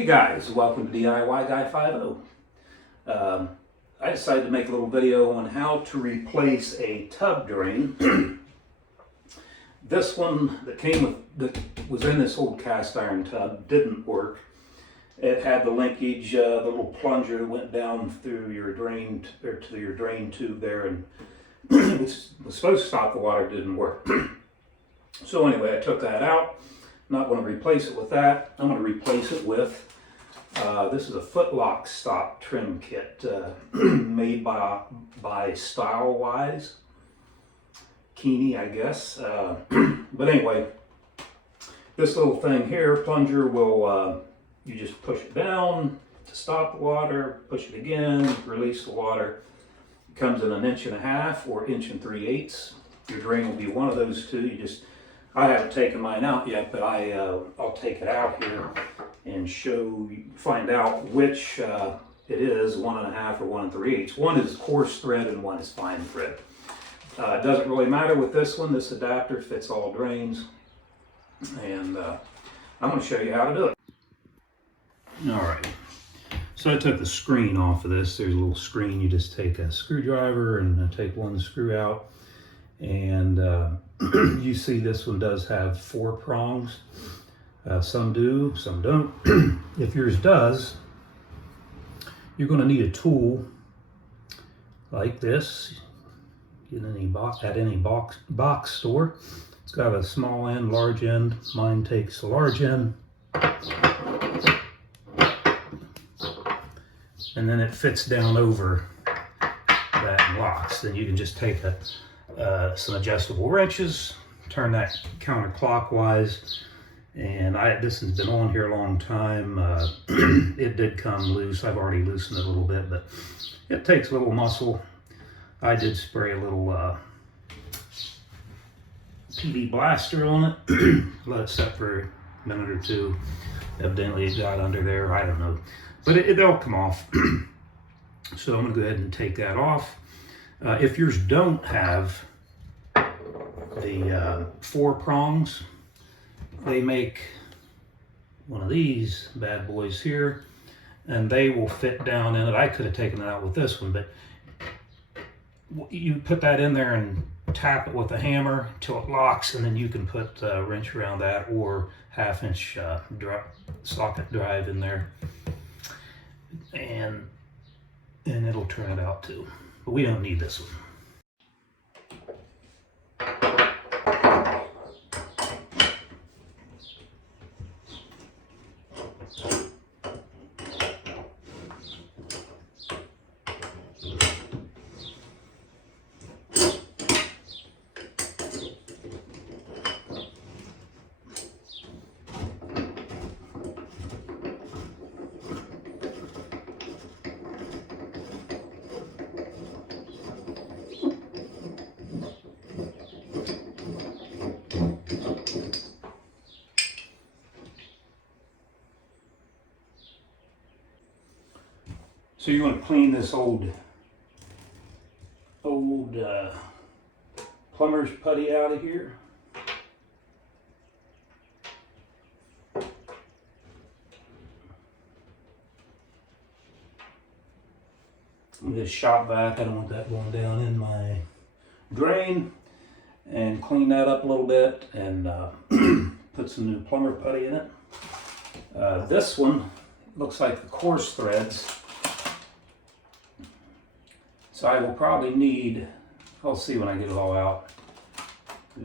Hey guys, welcome to DIY Guy 50. I decided to make a little video on how to replace a tub drain. This one that was in this old cast iron tub didn't work. It had the linkage, the little plunger that went down through your drain to your drain tube there, and it was supposed to stop the water. It didn't work. So anyway, I took that out. Not going to replace it with that. I'm going to replace it with this is a footlock stop trim kit made by Stylewise. Keeney, I guess. But anyway, this little thing here, plunger, will you just push it down to stop the water, push it again, release the water. It comes in 1.5 inches or 1 3/8. Your drain will be one of those two. I haven't taken mine out yet, but I'll take it out here and find out which it is, 1.5 or 1 3/8. One is coarse thread and one is fine thread. It doesn't really matter with this one. This adapter fits all drains, and I'm going to show you how to do it. All right, so I took the screen off of this. There's a little screen. You just take a screwdriver and take one screw out, and you see this one does have 4 prongs. Some do, some don't. If yours does, you're going to need a tool like this at any box store. It's got a small end, large end. Mine takes the large end, and then it fits down over that and locks. Then you can just take some adjustable wrenches, turn that counterclockwise, and this has been on here a long time. It did come loose. I've already loosened it a little bit, but it takes a little muscle. I did spray a little PD blaster on it, let it set for a minute or two. Evidently it got under there, I don't know, but it'll come off. So I'm gonna go ahead and take that off. If yours don't have the 4 prongs, they make one of these bad boys here, and they will fit down in it. I could have taken it out with this one, but you put that in there and tap it with a hammer till it locks, and then you can put a wrench around that or 1/2 inch socket drive in there, and it'll turn it out too. But we don't need this one. So you want to clean this old plumber's putty out of here. This shop vac, I don't want that going down in my drain, and clean that up a little bit and put some new plumber putty in it. This one looks like the coarse threads. So I will probably need, I'll see when I get it all out.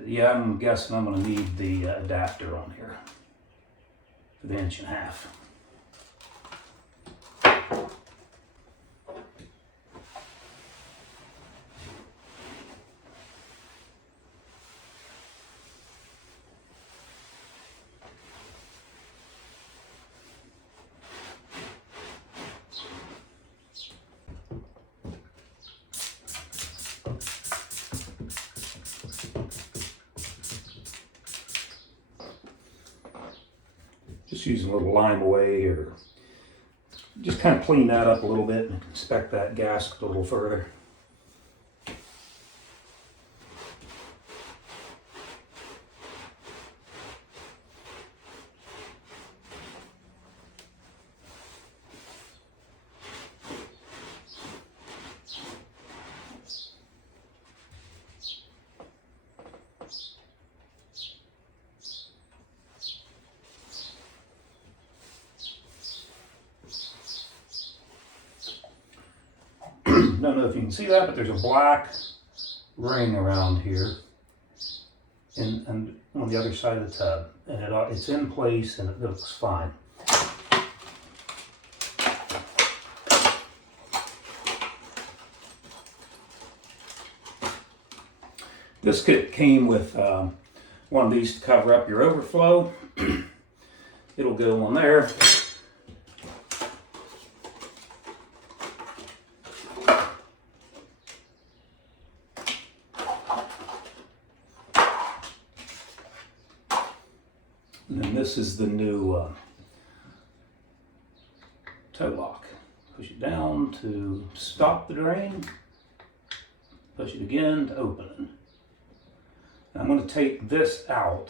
Yeah, I'm guessing I'm going to need the adapter on here for the 1.5 inches. Just using a little lime away, or just kind of clean that up a little bit and inspect that gasket a little further. don't know if you can see that, but there's a black ring around here and on the other side of the tub. And it's in place and it looks fine. This kit came with one of these to cover up your overflow. It'll go on there. And then this is the new toe lock. Push it down to stop the drain. Push it again to open it. I'm going to take this out.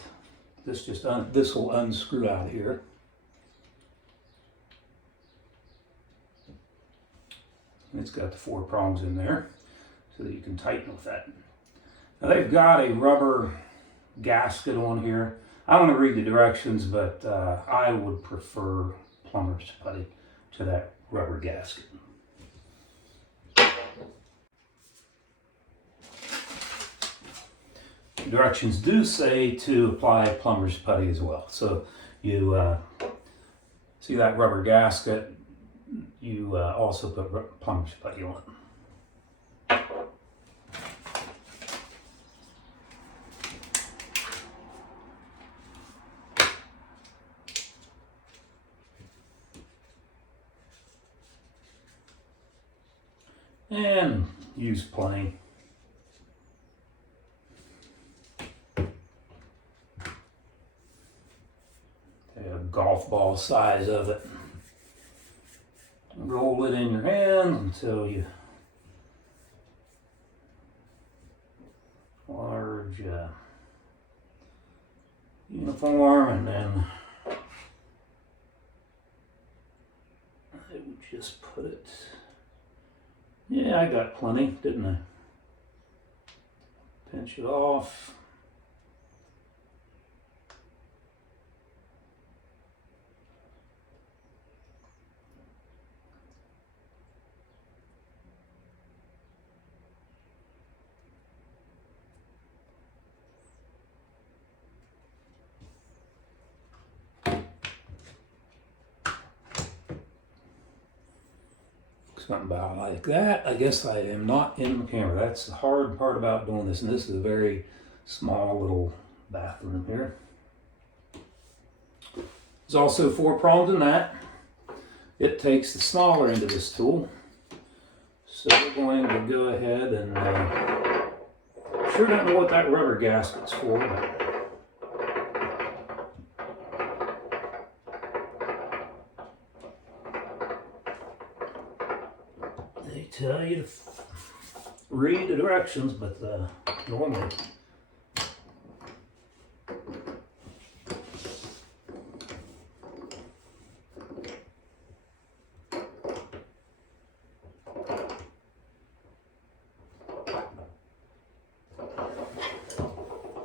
This will unscrew out here. And it's got the 4 prongs in there so that you can tighten with that. Now they've got a rubber gasket on here. I want to read the directions, but I would prefer Plumber's Putty to that rubber gasket. Directions do say to apply Plumber's Putty as well. So you see that rubber gasket, you also put Plumber's Putty on it. And use plain. A golf ball size of it. Roll it in your hand until you large uniform, and then I would just put it. Yeah, I got plenty, didn't I? Pinch it off. Something about like that. I guess I am not in the camera. That's the hard part about doing this. And this is a very small little bathroom here. There's also 4 prongs in that. It takes the smaller end of this tool. So we're going to go ahead and sure don't know what that rubber gasket's for, but they tell you to read the directions, but normally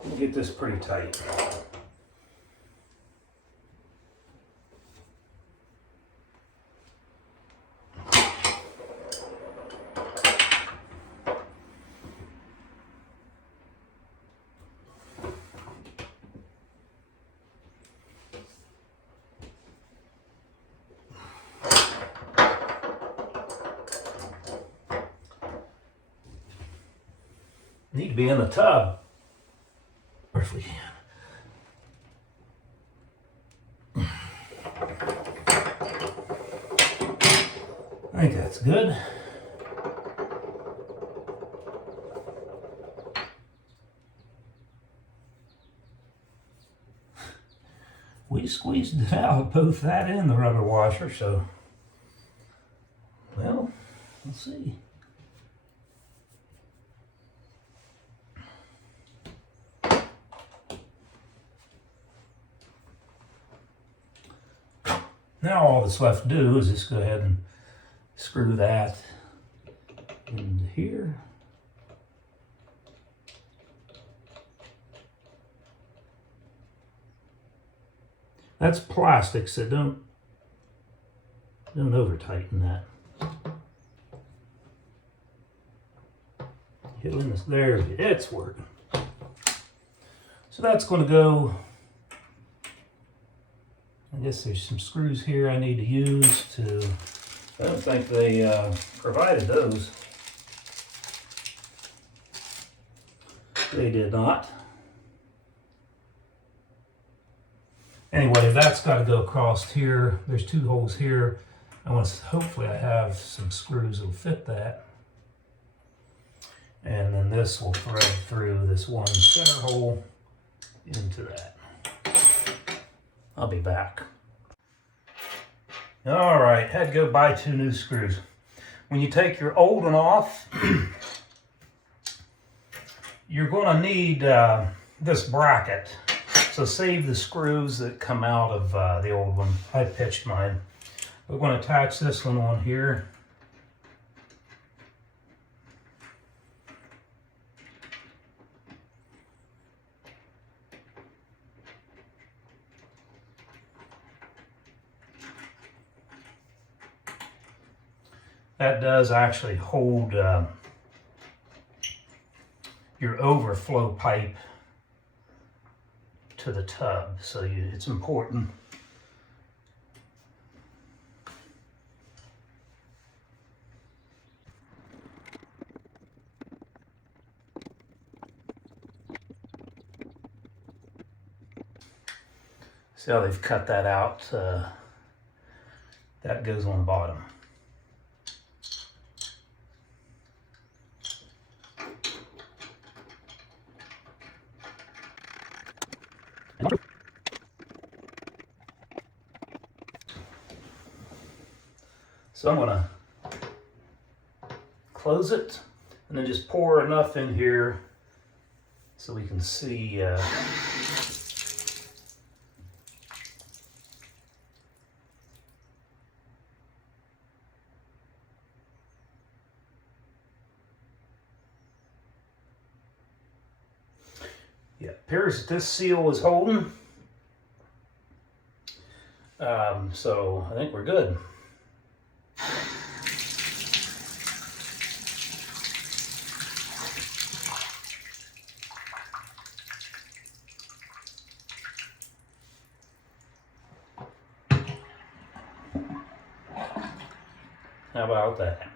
we'll get this pretty tight. Need to be in the tub, or if we can. I think that's good. We squeezed it out, both that and the rubber washer, so, well, we'll see. Now all that's left to do is just go ahead and screw that into here. That's plastic, so don't over tighten that. doing this. There, it's working. So that's going to go. I guess there's some screws here I need to use to. I don't think they provided those. They did not. Anyway, that's got to go across here. There's 2 holes here. Hopefully I have some screws that will fit that. And then this will thread through this one center hole into that. I'll be back. All right, had to go buy 2 new screws. When you take your old one off, you're going to need this bracket. So save the screws that come out of the old one. I pitched mine. We're going to attach this one on here. That does actually hold your overflow pipe to the tub, so it's important. See how they've cut that out? That goes on the bottom. So I'm going to close it and then just pour enough in here so we can see yeah, appears that this seal is holding. So I think we're good. How about that?